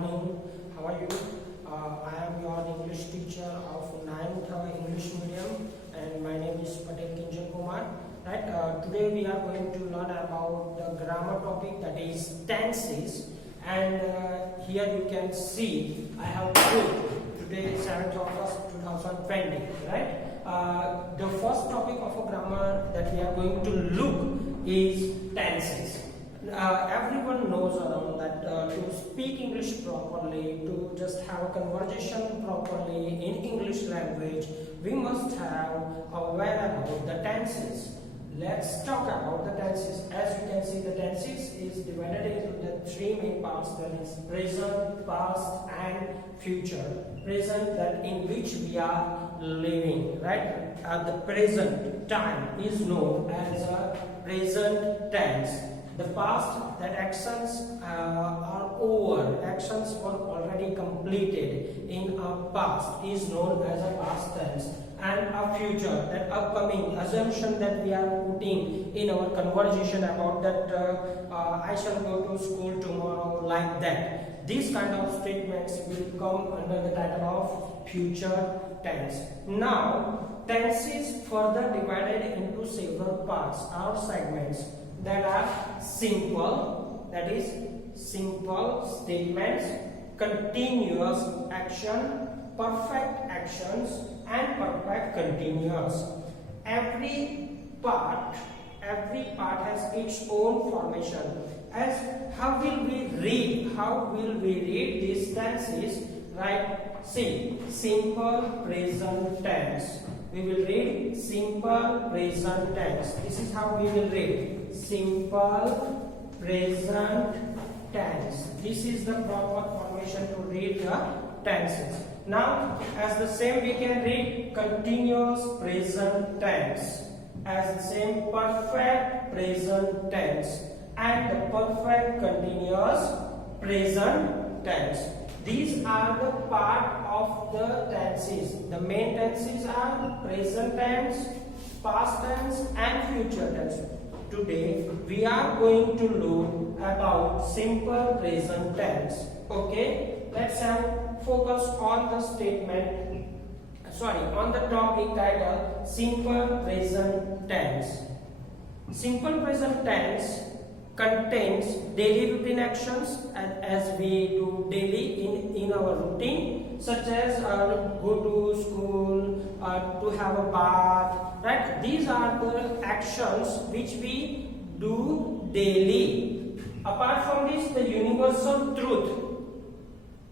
morning. How are you? I am your English teacher of 9th English medium, and my name is Patel Kinjan Kumar. Right? Today we are going to learn about the grammar topic, that is tenses. And here you can see I have put today 7th August 2020. Right? The first topic of a grammar that we are going to look is tenses. Everyone knows around that to speak English properly, to just have a conversation properly in English language, we must have aware about the tenses. Let's talk about the tenses. As you can see, the tenses is divided into the three main parts, that is present, past and future. Present, that in which we are living, right? The present time is known as a present tense. The past, that actions are over, actions were already completed in our past, is known as a past tense. And a future, that upcoming assumption that we are putting in our conversation about that I shall go to school tomorrow, like that. These kind of statements will come under the title of future tense. Now, tenses further divided into several parts or segments that are simple, that is simple statements, continuous action, perfect actions and perfect continuous. Every part has its own formation. As how will we read these tenses? Right? See, simple present tense. We will read simple present tense. This is how we will read simple present tense. This is the proper formation to read the tenses. Now, as the same we can read continuous present tense, as the same perfect present tense and the perfect continuous present tense. These are the part of the tenses. The main tenses are present tense, past tense and future tense. Today we are going to look about simple present tense. Okay, let's have focus on the statement, on the topic title simple present tense. Simple present tense contains daily routine actions, and as we do daily in our routine, such as go to school, to have a bath, right? These are the actions which we do daily. Apart from this, the universal truth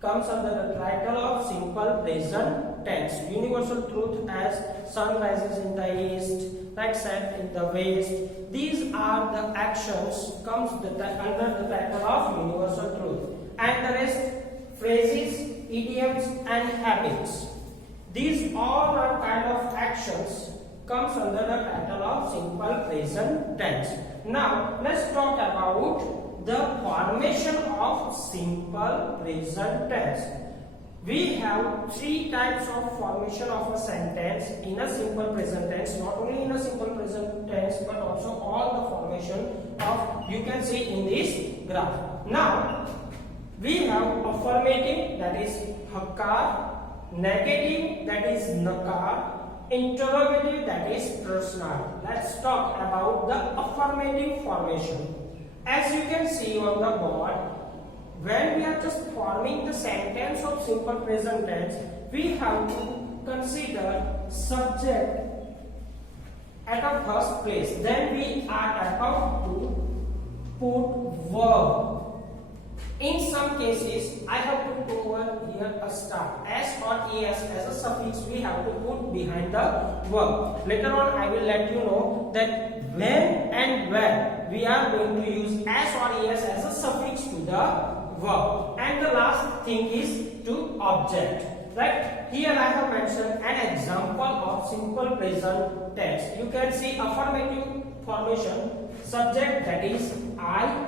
comes under the title of simple present tense. Universal truth, as sun rises in the east, like set in the west. These are the actions comes under the title of universal truth. And the rest, phrases, idioms and habits. These all are kind of actions comes under the title of simple present tense. Now let's talk about the formation of simple present tense. We have three types of formation of a sentence in a simple present tense. Not only in a simple present tense, but also all the formation of, you can see in this graph. Now we have affirmative, that is hakar, negative, that is nakar, interrogative, that is prashna. Let's talk about the affirmative formation. As you can see on the board, when we are just forming the sentence of simple present tense, we have to consider subject at a first place. Then we are about to put verb. In some cases, I have put over here a star. S or es as a suffix we have to put behind the verb. Later on I will let you know that when and where we are going to use s or es as a suffix to the verb. And the last thing is to object. Right? Here I have mentioned an example of simple present tense. You can see affirmative formation, subject, that is I,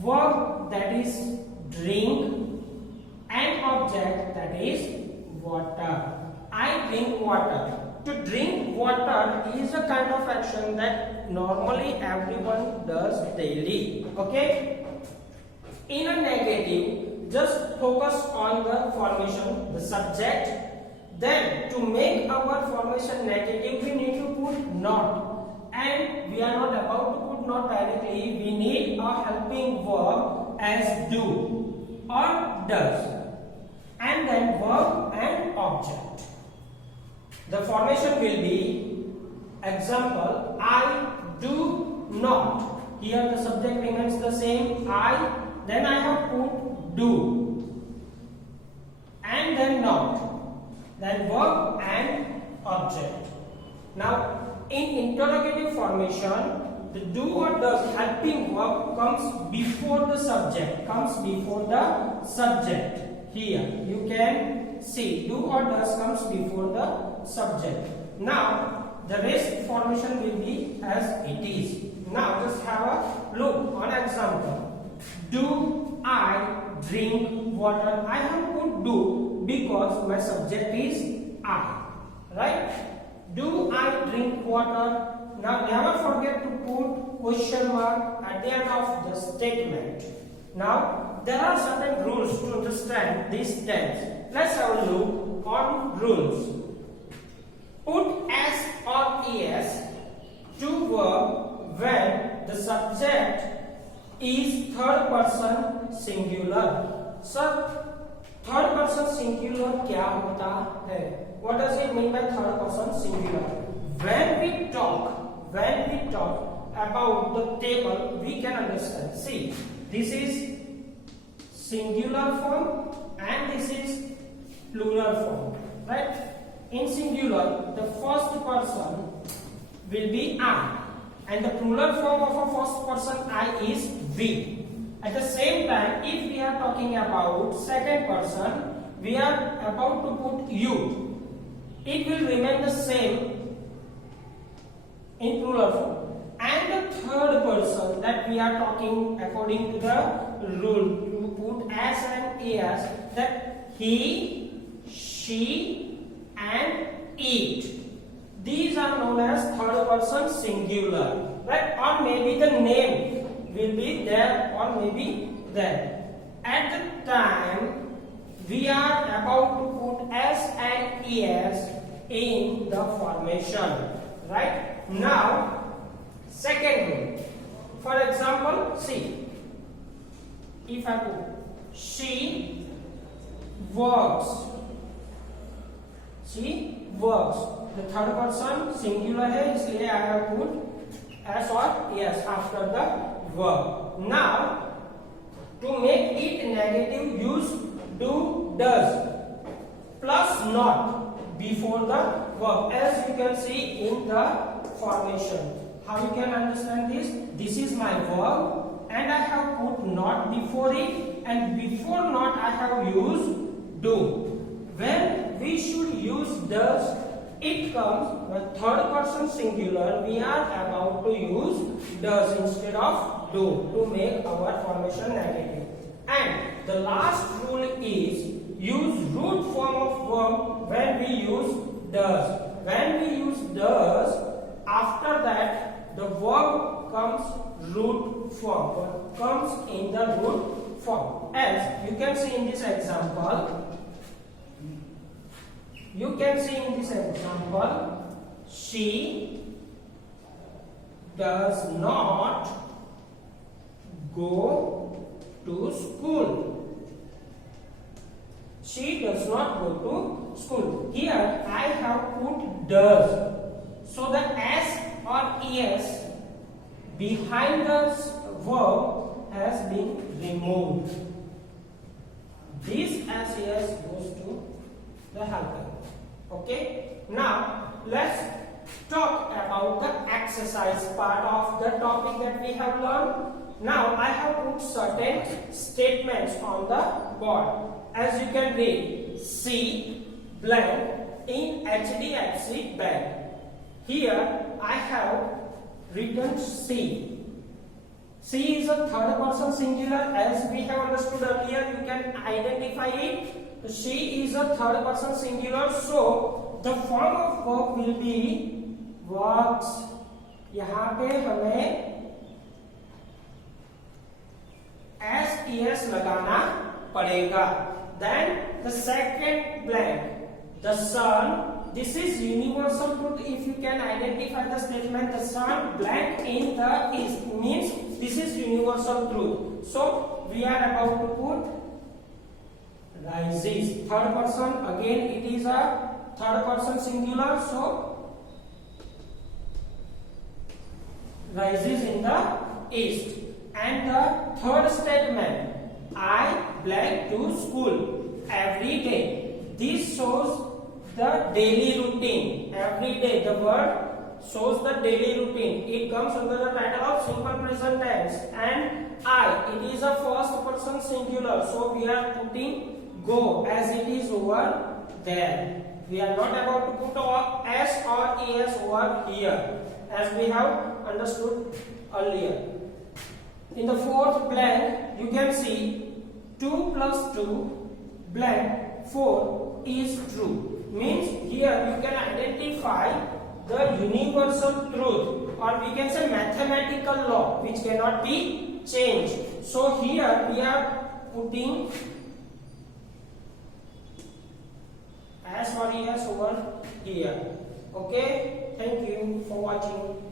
verb, that is drink, and object, that is water. I drink water. To drink water is a kind of action that normally everyone does daily. Okay? In a negative, just focus on the formation, the subject. Then to make our formation negative, we need to put not, and we are not about to put not directly. We need a helping verb as do or does, and then verb and object. The formation will be, example, I do not. Here the subject remains the same, I, then I have put do, and then not, then verb and object. Now in interrogative formation, the do or does helping verb comes before the subject, Here you can see do or does comes before the subject. Now the rest formation will be as it is. Now just have a look on example. Do I drink water? I have put do because my subject is I, right? Do I drink water? Now never forget to put question mark at the end of the statement. Now there are certain rules to understand this tense. Let's have a look on rules. Put s or es to verb when the subject is third person singular. Sir, third person singular क्या होता है? What does it mean by third person singular? When we talk about the table, we can understand. See, this is singular form and this is plural form, right? In singular, the first person will be I, and the plural form of a first person I is we. At the same time, if we are talking about second person, we are about to put you. It will remain the same in plural form. And the third person that we are talking according to the rule, you put s and as, that he, she and it. These are known as third person singular, right? Or maybe the name will be there or maybe there. At the time we are about to put s and es in the formation, right? Now second rule. For example, see, if I put she works, the third person singular है, इसलिए I have put s or es after the verb. Now to make it negative, use do, does plus not before the verb, as you can see in the formation. How you can understand this? This is my verb and I have put not before it, and before not I have used do. When we should use does, it comes when third person singular, we are about to use does instead of do to make our formation negative. And the last rule is use root form of verb when we use does. When we use does, after that the verb comes root form, comes in the root form. As you can see in this example, she does not go to school. She does not go to school. Here I have put does. So the s or es behind the verb has been removed. This s goes to the helper. Okay. Now let's talk about the exercise part of the topic that we have learned. Now I have put certain statements on the board. As you can read, C blank in HDFC Bank. Here I have written C. C is a third person singular, as we have understood earlier. You can identify it. She is a third person singular, so the form of verb will be works. यहाँ पे हमें s es लगाना पड़ेगा. Then the second blank, the sun. This is universal truth. If you can identify the statement, the sun blank in the east means this is universal truth. So we are about to put rises. Third person, again it is a third person singular. So rises in the east. And the third statement, I blank to school every day. This shows the daily routine. Every day, the word shows the daily routine. It comes under the title of simple present tense. And I, it is a first person singular. So we are putting go as it is over there. We are not about to put s or es over here, as we have understood earlier. In the fourth blank, you can see 2 plus 2 blank 4 is true. Means here you can identify the universal truth, or we can say mathematical law, which cannot be changed. So here we are putting s or es over here. Okay, thank you for watching.